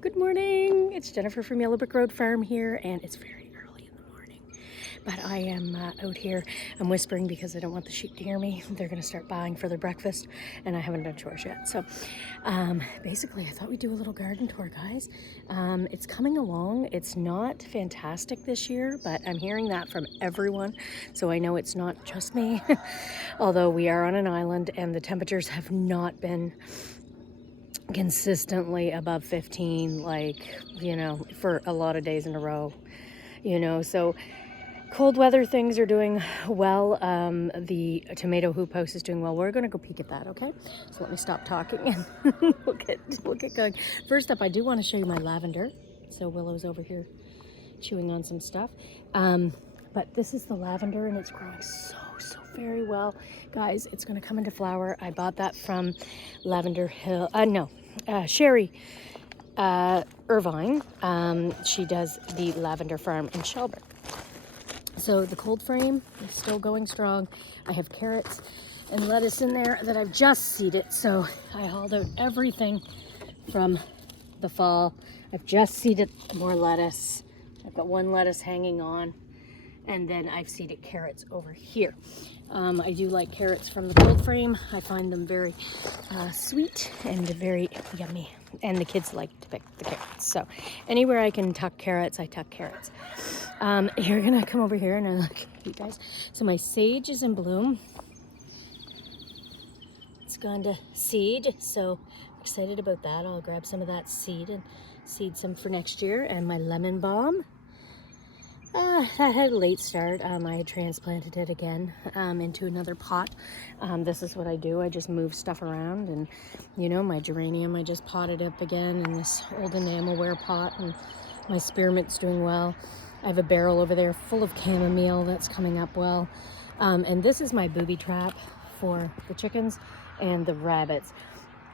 Good morning. It's Jennifer from Yellow Brick Road Farm here, and it's very early in the morning. But I am out here. I'm whispering because I don't want the sheep to hear me. They're going to start buying for their breakfast, and I haven't done chores yet. So basically, I thought we'd do a little garden tour, guys. It's coming along. It's not fantastic this year, but I'm hearing that from everyone. So I know it's not just me. Although we are on an island, and the temperatures have not been consistently above 15, like, for a lot of days in a row, so cold weather things are doing well. The tomato hoop house is doing well. We're going to go peek at that. Okay, so let me stop talking and we'll get going. First up, I do want to show you my lavender. So Willow's over here chewing on some stuff, but this is the lavender, and it's growing so very well, guys. It's going to come into flower. I bought that from Lavender Hill. Sherry Irvine. She does the lavender farm in Shelburne. So the cold frame is still going strong. I have carrots and lettuce in there that I've just seeded. So I hauled out everything from the fall. I've just seeded more lettuce. I've got one lettuce hanging on, and then I've seeded carrots over here. I do like carrots from the cold frame. I find them very sweet and very yummy, and the kids like to pick the carrots. So anywhere I can tuck carrots, I tuck carrots. You're gonna come over here and I look, you guys. So my sage is in bloom. It's gone to seed, so I'm excited about that. I'll grab some of that seed and seed some for next year. And my lemon balm. That had a late start. I had transplanted it again into another pot. This is what I do. I just move stuff around, and my geranium I just potted up again in this old enamelware pot, and my spearmint's doing well. I have a barrel over there full of chamomile that's coming up well. And this is my booby trap for the chickens and the rabbits.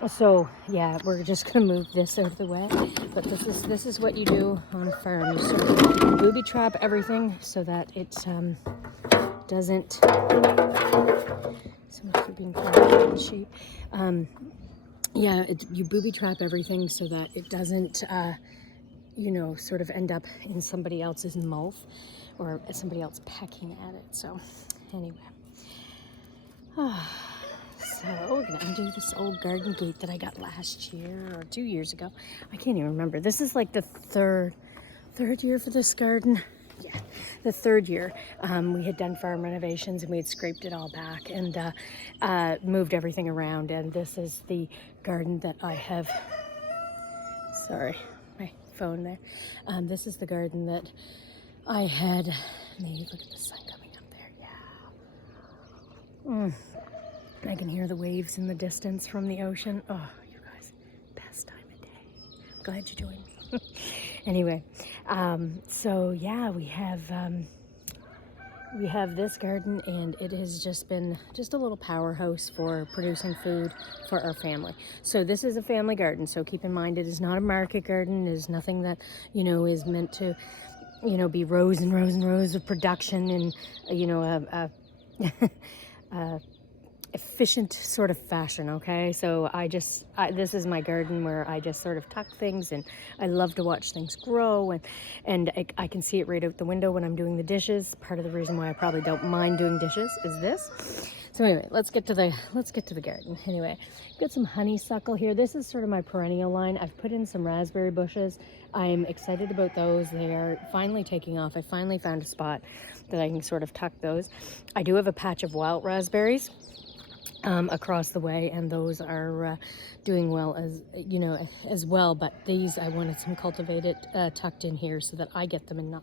So yeah, we're just gonna move this out of the way, but this is what you do on a farm. You sort of booby trap everything so that it doesn't. So much for being quiet, with the sheep. You booby trap everything so that it doesn't, sort of end up in somebody else's mouth or somebody else pecking at it. So anyway. So we're gonna undo this old garden gate that I got last year or 2 years ago. I can't even remember. This is like the third year for this garden. Yeah, the third year. We had done farm renovations and we had scraped it all back and moved everything around. And this is the garden that I have. Sorry, my phone there. This is the garden that I had made. Look at the sun coming up there. Yeah. I can hear the waves in the distance from the ocean. Oh, you guys, best time of day. Glad you joined me. Anyway, so yeah, we have this garden, and it has just been just a little powerhouse for producing food for our family. So this is a family garden. So keep in mind, it is not a market garden. It is nothing that is meant to be rows and rows and rows of production and a efficient sort of fashion. Okay, so this is my garden where I just sort of tuck things, and I love to watch things grow, and I can see it right out the window when I'm doing the dishes. Part of the reason why I probably don't mind doing dishes is this. So anyway, let's get to the garden. Anyway, got some honeysuckle here. This is sort of my perennial line. I've put in some raspberry bushes. I'm excited about those. They are finally taking off. I finally found a spot that I can sort of tuck those. I do have a patch of wild raspberries across the way, and those are doing well as well, but these I wanted some cultivated tucked in here so that I get them and not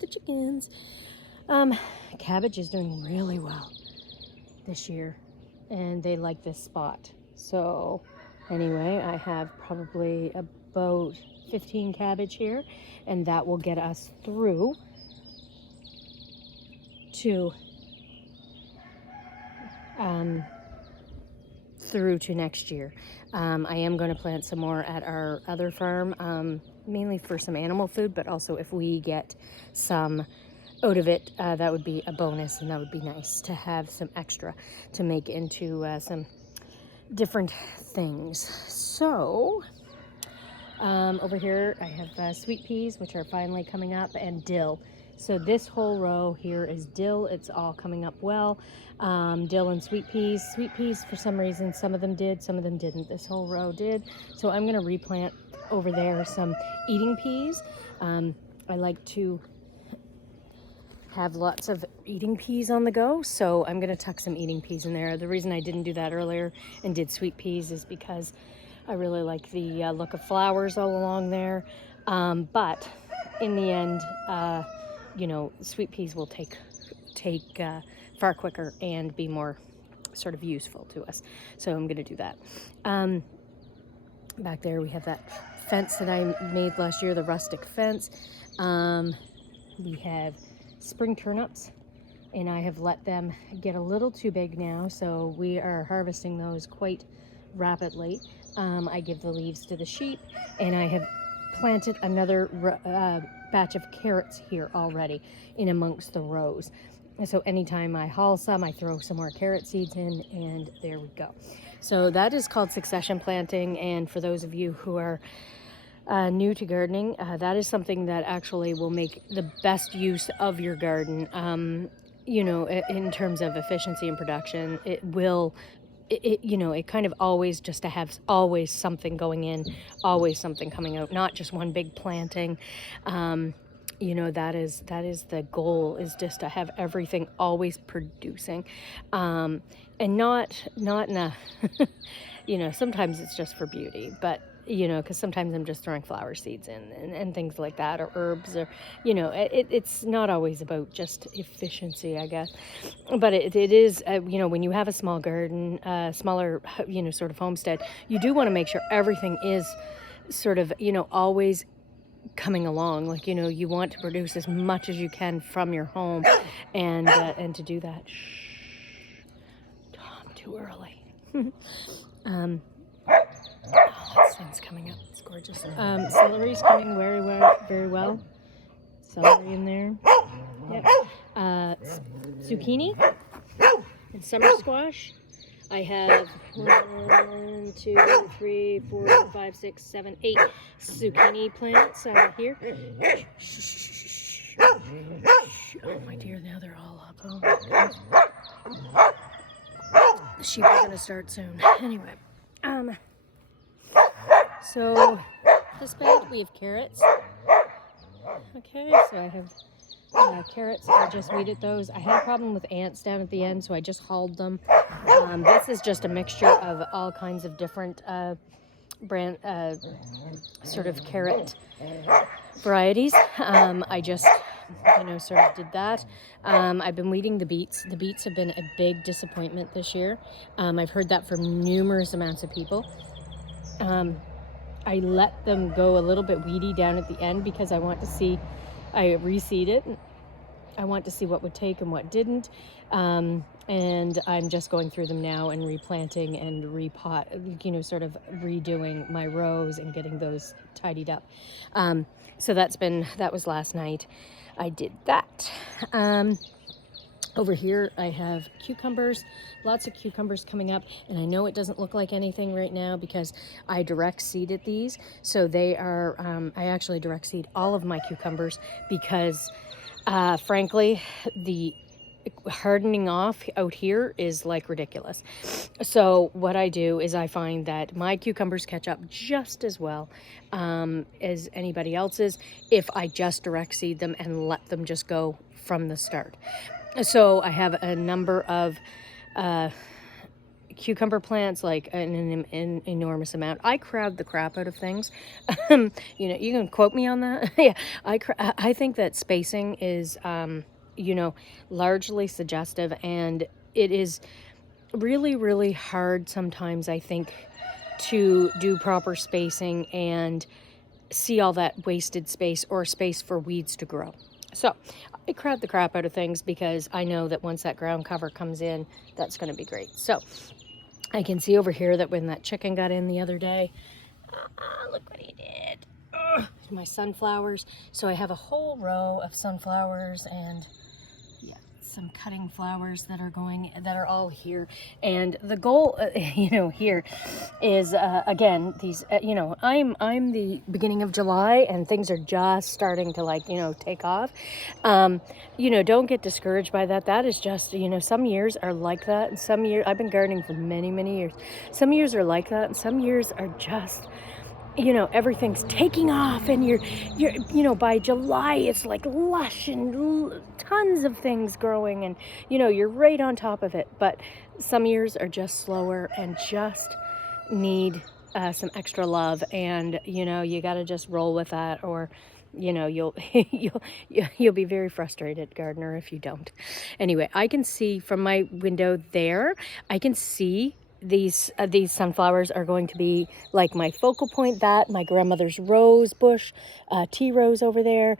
the chickens. Cabbage is doing really well this year, and they like this spot. So anyway, I have probably about 15 cabbage here, and that will get us through to next year. I am going to plant some more at our other farm, mainly for some animal food, but also if we get some out of it, that would be a bonus, and that would be nice to have some extra to make into some different things. So Over here, I have sweet peas, which are finally coming up, and dill. So this whole row here is dill. It's all coming up well. Dill and sweet peas. Sweet peas, for some reason, some of them did, some of them didn't. This whole row did. So I'm going to replant over there some eating peas. I like to have lots of eating peas on the go, so I'm going to tuck some eating peas in there. The reason I didn't do that earlier and did sweet peas is because I really like the look of flowers all along there. But in the end, you know, sweet peas will take far quicker and be more sort of useful to us. So I'm going to do that. Back there we have that fence that I made last year, the rustic fence. We have spring turnips, and I have let them get a little too big now, so we are harvesting those quite rapidly. I give the leaves to the sheep, and I have planted another batch of carrots here already in amongst the rows. And so anytime I haul some, I throw some more carrot seeds in, and there we go. So that is called succession planting, and for those of you who are new to gardening, that is something that actually will make the best use of your garden. You know, in terms of efficiency and production, it will, you know, it kind of always just to have always something going in, always something coming out, not just one big planting. You know, that is the goal, is just to have everything always producing, and not in a, you know, sometimes it's just for beauty, but you know, because sometimes I'm just throwing flower seeds in and things like that, or herbs, or, you know, it's not always about just efficiency, I guess. But it is, you know, when you have a small garden, smaller, you know, sort of homestead, you do want to make sure everything is sort of, you know, always coming along. Like, you know, you want to produce as much as you can from your home, and to do that. Shh, Tom, too early. Oh, this thing's coming up. It's gorgeous. Celery's coming very well. Celery in there. Yep. Zucchini and summer squash. I have 1, 2, 3, 4, 5, 6, 7, 8 zucchini plants here. Oh my dear, now they're all up. Oh my goodness. The sheep are gonna start soon. Anyway, so this bed we have carrots. Okay, so I have carrots. I just weeded those. I had a problem with ants down at the end, so I just hauled them. This is just a mixture of all kinds of different brand sort of carrot varieties. I just, you know, sort of did that. I've been weeding the beets. The beets have been a big disappointment this year. I've heard that from numerous amounts of people. I let them go a little bit weedy down at the end because I want to see, I reseed it. I want to see what would take and what didn't. And I'm just going through them now and replanting and repot, you know, sort of redoing my rows and getting those tidied up. So that was last night. I did that. Over here I have cucumbers, lots of cucumbers coming up, and I know it doesn't look like anything right now because I direct seeded these. So they are, I actually direct seed all of my cucumbers because frankly, the hardening off out here is like ridiculous. So what I do is I find that my cucumbers catch up just as well as anybody else's if I just direct seed them and let them just go from the start. So I have a number of cucumber plants, like an enormous amount. I crowd the crap out of things. You know, you can quote me on that. Yeah, I think that spacing is, you know, largely suggestive, and it is really, really hard sometimes, I think, to do proper spacing and see all that wasted space or space for weeds to grow. So I crowd the crap out of things because I know that once that ground cover comes in, that's going to be great. So I can see over here that when that chicken got in the other day, look what he did. My sunflowers. So I have a whole row of sunflowers, and yeah, some cutting flowers that are all here. And the goal, you know, here is, again, these, you know, I'm the beginning of July and things are just starting to, like, you know, take off. You know, don't get discouraged by that. That is just, you know, some years are like that. And some years, I've been gardening for many, many years. Some years are like that. And some years are just, you know, everything's taking off and you're, you know, by July, it's like lush and tons of things growing and, you know, you're right on top of it. But some years are just slower and just need some extra love. And, you know, you got to just roll with that, or, you know, you'll you'll be very frustrated, gardener, if you don't. Anyway, I can see from my window there, I can see these sunflowers are going to be like my focal point. That my grandmother's rose bush, tea rose over there.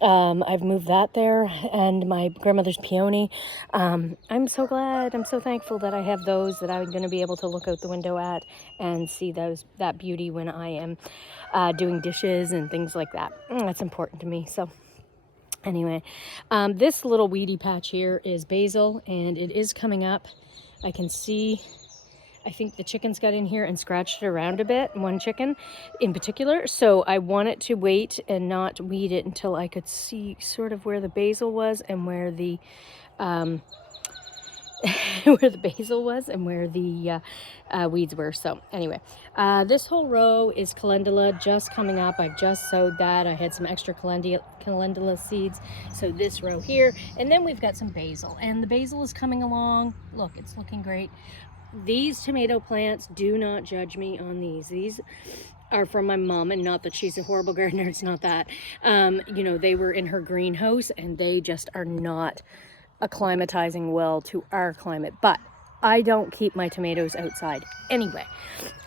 I've moved that there, and my grandmother's peony. I'm so glad, I'm so thankful that I have those that I'm going to be able to look out the window at and see that beauty when I am doing dishes and things like that. That's important to me. So anyway, this little weedy patch here is basil, and it is coming up. I can see, I think the chickens got in here and scratched it around a bit, one chicken in particular. So I wanted to wait and not weed it until I could see sort of where the basil was and where the where the basil was and where the weeds were. So anyway, this whole row is calendula just coming up. I've just sowed that. I had some extra calendula seeds. So this row here, and then we've got some basil, and the basil is coming along. Look, it's looking great. These tomato plants, do not judge me on these. These are from my mom, and not that she's a horrible gardener. It's not that. You know, they were in her greenhouse and they just are not acclimatizing well to our climate. But I don't keep my tomatoes outside anyway.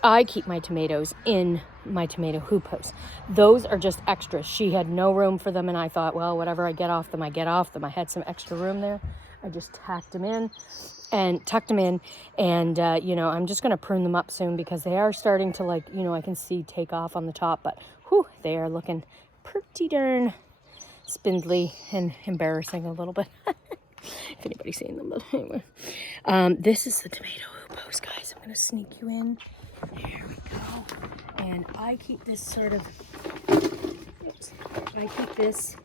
I keep my tomatoes in my tomato hoop house. Those are just extras. She had no room for them, and I thought, well, whatever, I get off them, I get off them. I had some extra room there. I just tacked them in and tucked them in, and you know, I'm just going to prune them up soon because they are starting to, like, you know, I can see take off on the top, but whew, they are looking pretty darn spindly and embarrassing a little bit. If anybody's seen them, but anyway. This is the tomato hoop house, guys. I'm going to sneak you in. There we go. And I keep this sort of, oops, I keep this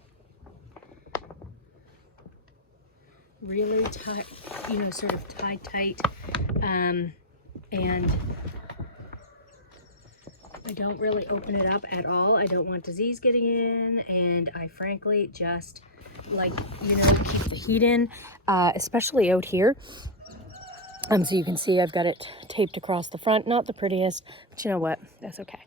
really tight, you know, sort of tight, and I don't really open it up at all. I don't want disease getting in, and I frankly just like, you know, keep the heat in, especially out here. So you can see I've got it taped across the front. Not the prettiest, but you know what? That's okay.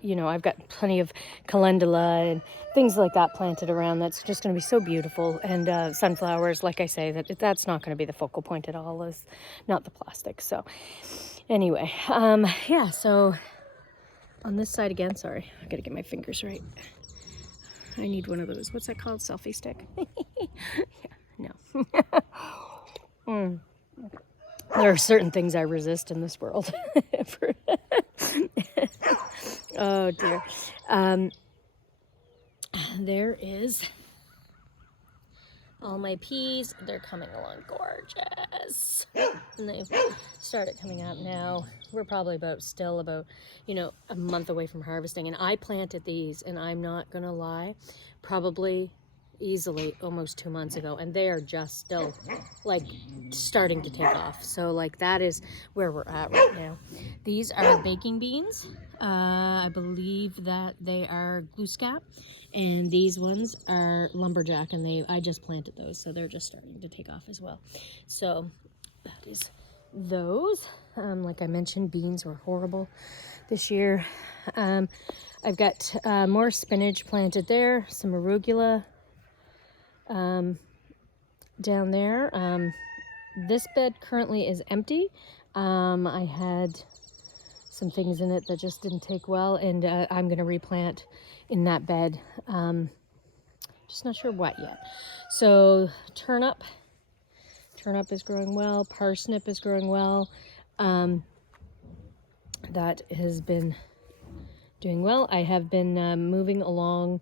You know, I've got plenty of calendula and things like that planted around. That's just going to be so beautiful. And sunflowers, like I say, that's not going to be the focal point at all. Is not the plastic. So anyway, yeah. So on this side again, sorry, I got to get my fingers right. I need one of those. What's that called? Selfie stick? Yeah, no. There are certain things I resist in this world. Oh dear. There is all my peas. They're coming along gorgeous. And they've started coming out now. We're probably still about, you know, a month away from harvesting. And I planted these, and I'm not gonna lie, probably easily almost 2 months ago, and they are just still like starting to take off. So like that is where we're at right now. These are baking beans. I believe that they are Gluescap, and these ones are lumberjack, and I just planted those, so they're just starting to take off as well. So that is those. Like I mentioned, beans were horrible this year. I've got more spinach planted there, some arugula down there. This bed currently is empty. I had some things in it that just didn't take well, and I'm going to replant in that bed. Just not sure what yet. So turnip is growing well. Parsnip is growing well. That has been doing well. I have been moving along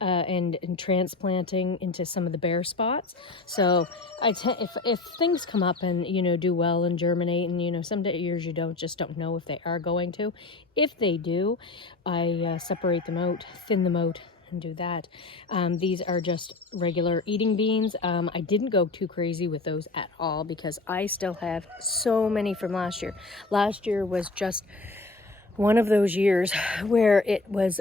and transplanting into some of the bare spots. So if things come up and, you know, do well and germinate, and, you know, some years you don't know if they are going to. If they do, I separate them out, thin them out, and do that. These are just regular eating beans. I didn't go too crazy with those at all because I still have so many from last year. Last year was just one of those years where it was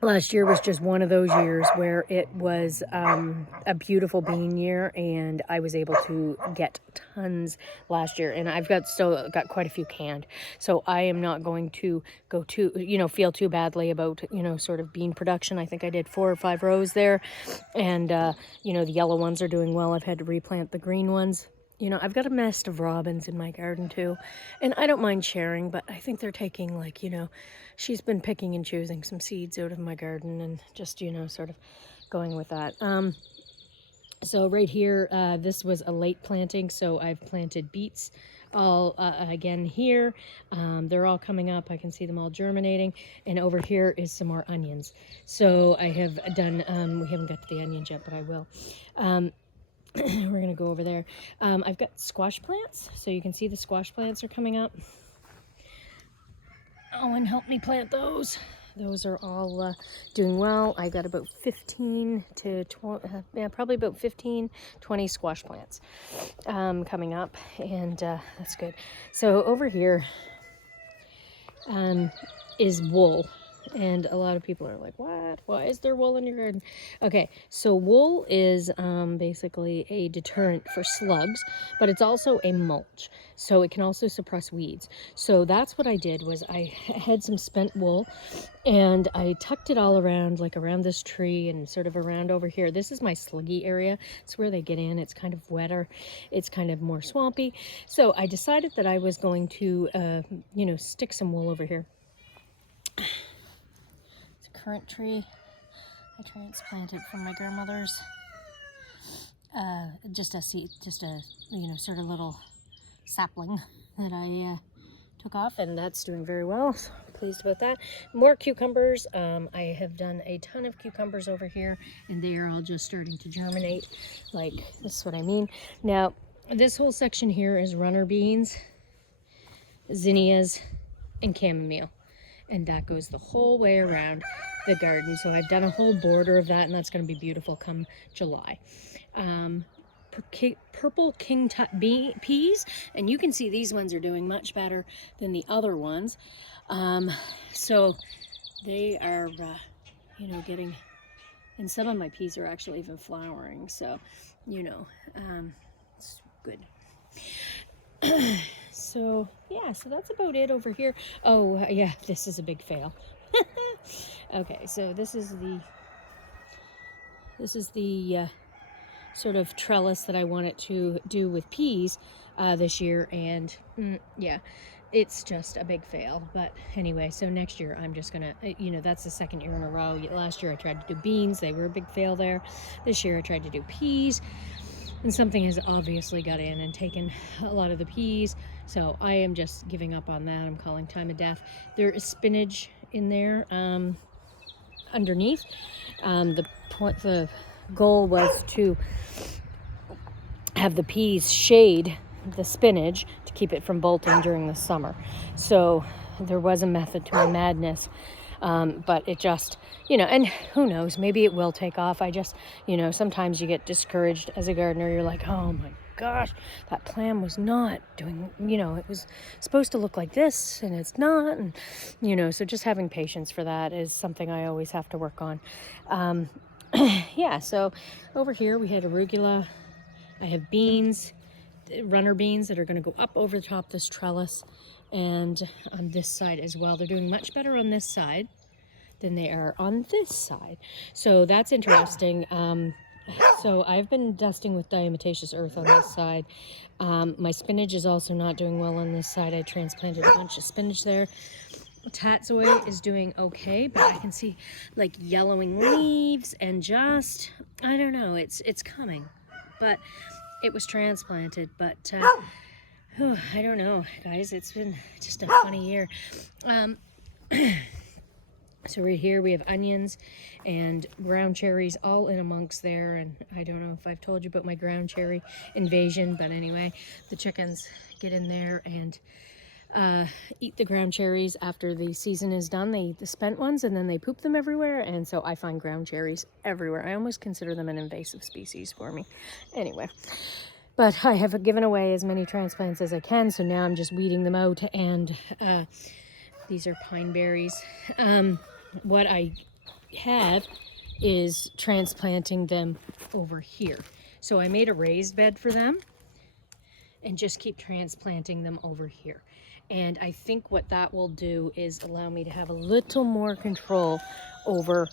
last year was just one of those years where it was a beautiful bean year, and I was able to get tons last year, and I've still got quite a few canned. So I am not going to go too, you know, feel too badly about, you know, sort of bean production. I think I did 4 or 5 rows there, and you know, the yellow ones are doing well. I've had to replant the green ones. You know, I've got a nest of robins in my garden too, and I don't mind sharing, but I think they're taking, like, you know, she's been picking and choosing some seeds out of my garden and just, you know, sort of going with that. So right here, this was a late planting, so I've planted beets all again here. They're all coming up. I can see them all germinating, and over here is some more onions. So I have done, we haven't got to the onions yet, but I will. We're gonna go over there. I've got squash plants, so you can see the squash plants are coming up. Owen helped me plant those. Those are all doing well. I got about 15 to 20, yeah, probably about 15, 20 squash plants coming up, and that's good. So over here is wool. And a lot of people are like, what? Why is there wool in your garden? Okay, so wool is basically a deterrent for slugs, but it's also a mulch. So it can also suppress weeds. So that's what I did, was I had some spent wool, and I tucked it all around, like around this tree and sort of around over here. This is my sluggy area. It's where they get in. It's kind of wetter. It's kind of more swampy. So I decided that I was going to, you know, stick some wool over here. Currant tree I transplanted from my grandmother's, just a seed, just a, you know, sort of little sapling that I took off, and that's doing very well. So I'm pleased about that. More cucumbers. I have done a ton of cucumbers over here, and they are all just starting to germinate. Like, this is what I mean. Now this whole section here is runner beans, zinnias, and chamomile, and that goes the whole way around the garden. So I've done a whole border of that, and that's going to be beautiful come July. Purple king tut peas, and you can see these ones are doing much better than the other ones. So they are, you know, getting, and some of my peas are actually even flowering. So, you know, it's good. So yeah, so that's about it over here. Oh yeah, this is a big fail. Okay, so this is the sort of trellis that I wanted to do with peas this year, and yeah, it's just a big fail. But anyway, so next year I'm just gonna, you know, that's the second year in a row. Last year I tried to do beans, they were a big fail there. This year I tried to do peas, and something has obviously got in and taken a lot of the peas, so I am just giving up on that. I'm calling time of death. There is spinach in there underneath. The goal was to have the peas shade the spinach to keep it from bolting during the summer. So there was a method to my madness. But it just, you know, and who knows, maybe it will take off. I just, you know, sometimes you get discouraged as a gardener. You're like, oh my gosh, that plan was not doing, you know, it was supposed to look like this and it's not. And, you know, so just having patience for that is something I always have to work on. Yeah, so over here we had arugula. I have beans, runner beans that are going to go up over the top of this trellis, and on this side as well. They're doing much better on this side than they are on this side, so that's interesting. So I've been dusting with diatomaceous earth on this side. My spinach is also not doing well on this side. I transplanted a bunch of spinach there. Tatsoi is doing okay, but I can see like yellowing leaves, and just, I don't know, it's coming, but it was transplanted. But I don't know, guys, it's been just a funny year. So right here we have onions and ground cherries all in amongst there. And I don't know if I've told you about my ground cherry invasion, but anyway, the chickens get in there and eat the ground cherries after the season is done. They eat the spent ones and then they poop them everywhere. And so I find ground cherries everywhere. I almost consider them an invasive species for me. Anyway, but I have given away as many transplants as I can. So now I'm just weeding them out. And these are pine berries. What I have is transplanting them over here. So I made a raised bed for them and just keep transplanting them over here. And I think what that will do is allow me to have a little more control over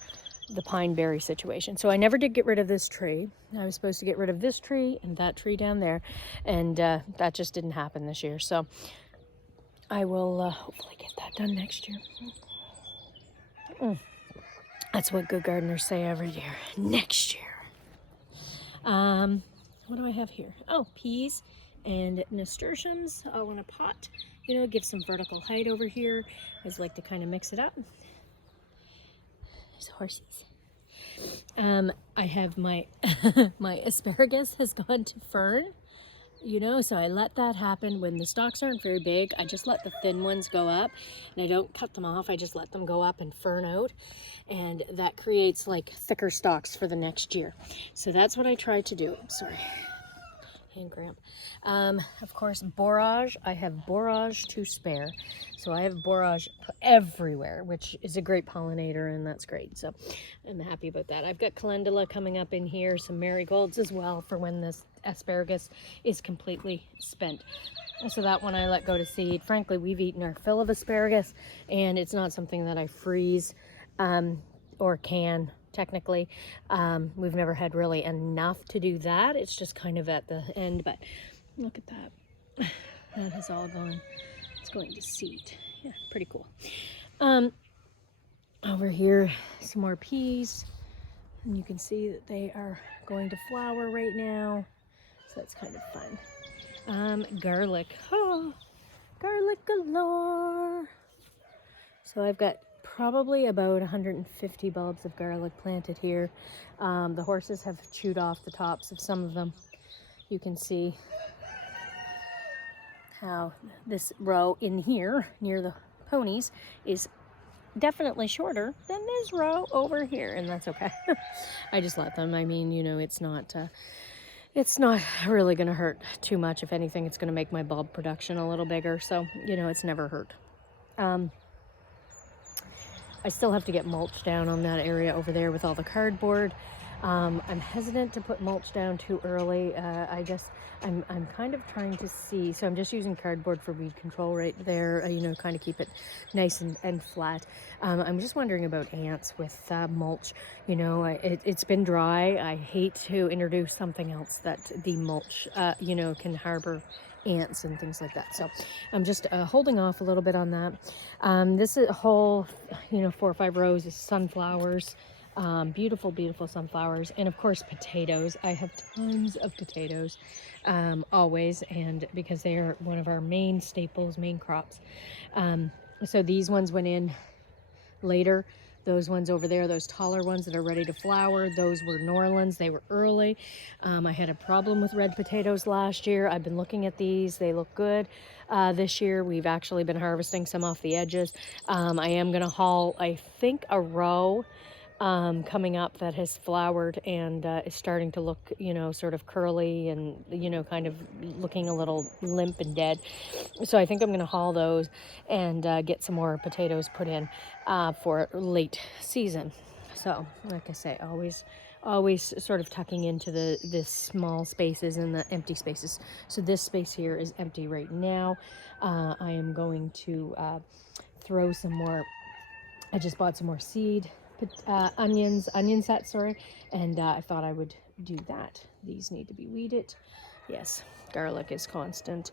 the pine berry situation. So I never did get rid of this tree. I was supposed to get rid of this tree and that tree down there, and that just didn't happen this year. So I will hopefully get that done next year. That's what good gardeners say every year. Next year. What do I have here? Oh, peas and nasturtiums all in a pot. You know, give some vertical height over here. I just like to kind of mix it up. There's horses. I have my my asparagus has gone to fern. You know, so I let that happen when the stalks aren't very big. I just let the thin ones go up and I don't cut them off. I just let them go up and fern out, and that creates like thicker stalks for the next year. So that's what I try to do. Sorry, hand cramp. Of course, borage. I have borage to spare. So I have borage everywhere, which is a great pollinator, and that's great. So I'm happy about that. I've got calendula coming up in here, some marigolds as well for when this asparagus is completely spent. So that one I let go to seed. Frankly, we've eaten our fill of asparagus, and it's not something that I freeze or can. Technically, we've never had really enough to do that. It's just kind of at the end, but look at that. That has all gone. It's going to seed. Yeah, pretty cool. Over here, some more peas, and you can see that they are going to flower right now. So that's kind of fun. Garlic. Oh, garlic galore. So I've got probably about 150 bulbs of garlic planted here. The horses have chewed off the tops of some of them. You can see how this row in here near the ponies is definitely shorter than this row over here, and that's okay. I just let them. I mean, you know, it's not really going to hurt too much. If anything, it's going to make my bulb production a little bigger, so you know, it's never hurt. I still have to get mulch down on that area over there with all the cardboard. I'm hesitant to put mulch down too early. I'm kind of trying to see, so I'm just using cardboard for weed control right there, you know, kind of keep it nice and flat. I'm just wondering about ants with mulch. You know, it's been dry. I hate to introduce something else that the mulch, you know, can harbor ants and things like that. So I'm just holding off a little bit on that. This is a whole, you know, 4 or 5 rows of sunflowers. Beautiful, beautiful sunflowers, and of course potatoes. I have tons of potatoes, always, and because they are one of our main staples, main crops. So these ones went in later. Those ones over there, those taller ones that are ready to flower, those were Norlands. They were early. I had a problem with red potatoes last year. I've been looking at these. They look good. This year, we've actually been harvesting some off the edges. I am going to haul, I think, a row coming up that has flowered and is starting to look, you know, sort of curly and, you know, kind of looking a little limp and dead. So I think I'm going to haul those and get some more potatoes put in for late season. So like I say, always sort of tucking into the small spaces and the empty spaces. So this space here is empty right now. I am going to throw some more. I just bought some more seed. Onion sets, sorry, and I thought I would do that. These need to be weeded. Yes, garlic is constant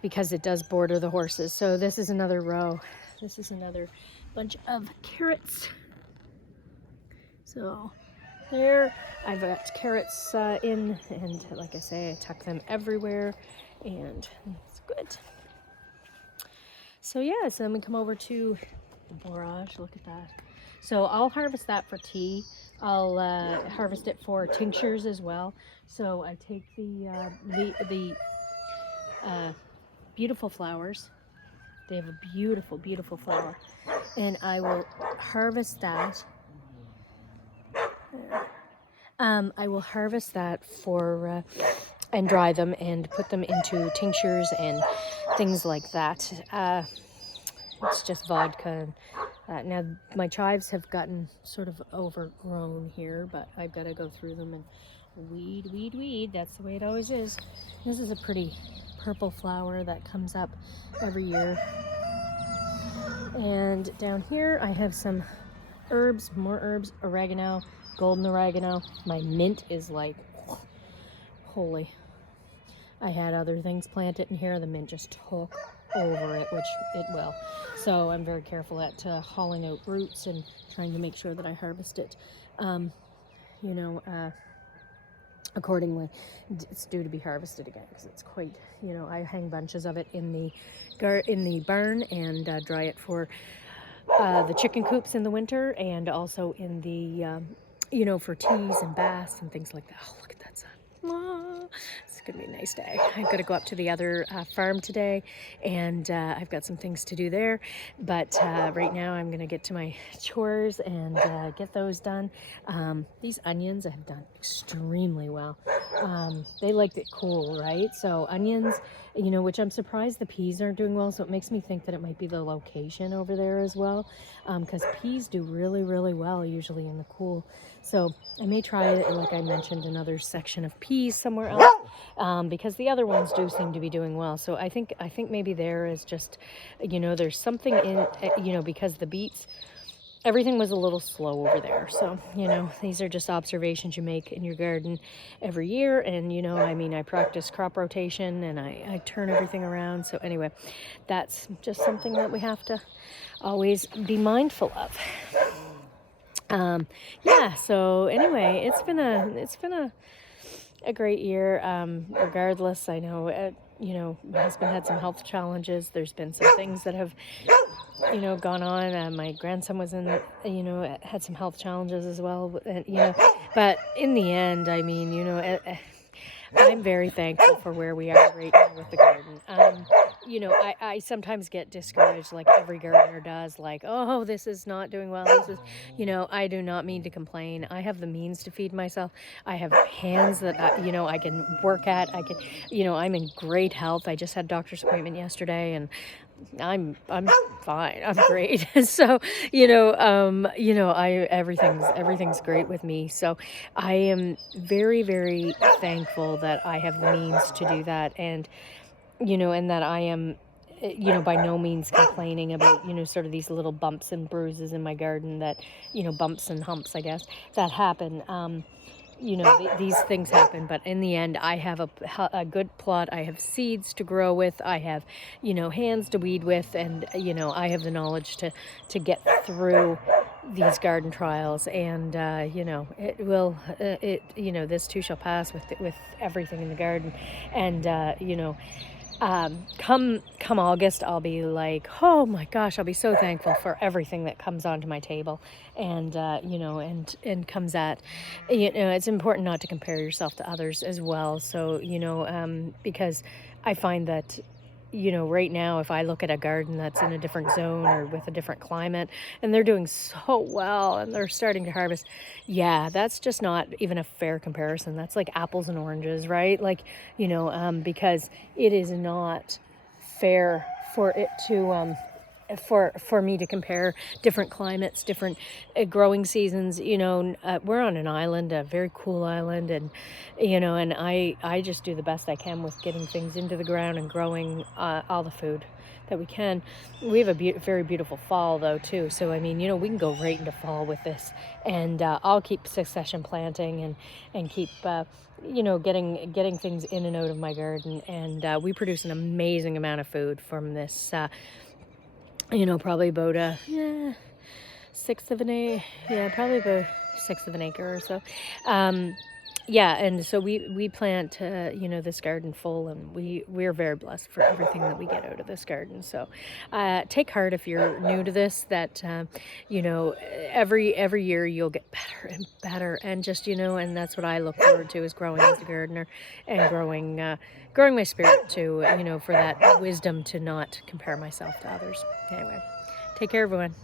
because it does border the horses. So this is another row. This is another bunch of carrots. So there, I've got carrots in, and like I say, I tuck them everywhere, and it's good. So yeah, so then we come over to The borage, look at that. So I'll harvest that for tea. I'll harvest it for tinctures as well. So I take the beautiful flowers. They have a beautiful, beautiful flower, and I will harvest that. I will harvest that for and dry them and put them into tinctures and things like that. It's just vodka. Now my chives have gotten sort of overgrown here, but I've got to go through them and weed. That's the way it always is. This is a pretty purple flower that comes up every year. And down here I have some herbs, more herbs, oregano, golden oregano. My mint is like, holy. I had other things planted in here. The mint just took over it, which it will. So I'm very careful at hauling out roots and trying to make sure that I harvest it, accordingly. It's due to be harvested again because it's quite, I hang bunches of it in the barn and dry it for the chicken coops in the winter, and also in the, for teas and baths and things like that. Oh, look at that sun. It's gonna be a nice day. I'm gonna go up to the other farm today, and I've got some things to do there, but right now I'm gonna get to my chores and get those done. These onions have done extremely well. They liked it cool, right? So onions, which I'm surprised the peas aren't doing well, so it makes me think that it might be the location over there as well, because peas do really, really well usually in the cool. So I may try it, like I mentioned, another section of peas somewhere else, because the other ones do seem to be doing well. So I think maybe there is just, there's something in, because the beets, everything was a little slow over there. So, these are just observations you make in your garden every year. And, I practice crop rotation and I turn everything around. So anyway, that's just something that we have to always be mindful of. So anyway, it's been a great year. Regardless, I know, my husband had some health challenges. There's been some things that have, gone on. My grandson was had some health challenges as well. And, but in the end, I'm very thankful for where we are right now with the garden. I sometimes get discouraged, like every gardener does, like, oh, this is not doing well. This is, I do not mean to complain. I have the means to feed myself. I have hands that, I can work at. I'm in great health. I just had a doctor's appointment yesterday, and I'm fine. I'm great. So, everything's great with me. So I am very, very thankful that I have the means to do that. And, and that I am, by no means complaining about, sort of these little bumps and bruises in my garden that, bumps and humps, I guess, that happen. These things happen, but in the end, I have a good plot. I have seeds to grow with. I have, hands to weed with, and, I have the knowledge to get through these garden trials. And, it will, this too shall pass with everything in the garden. And, come August, I'll be like, oh my gosh, I'll be so thankful for everything that comes onto my table, and and comes at, it's important not to compare yourself to others as well. So, because I find that, right now, if I look at a garden that's in a different zone or with a different climate, and they're doing so well and they're starting to harvest, that's just not even a fair comparison. That's like apples and oranges, right? Like, because it is not fair for it to, for me to compare different climates, different growing seasons. We're on an island, a very cool island, and and I just do the best I can with getting things into the ground and growing all the food that we can. We have a very beautiful fall though too, so we can go right into fall with this, and I'll keep succession planting and keep getting things in and out of my garden, and we produce an amazing amount of food from this. Probably about a sixth of an acre, probably about 1/6 of an acre or so. yeah, and so we plant, this garden full, and we're very blessed for everything that we get out of this garden. So, take heart if you're new to this. That every year you'll get better and better, and just and that's what I look forward to is growing as a gardener, and growing my spirit to for that wisdom to not compare myself to others. Anyway, take care, everyone.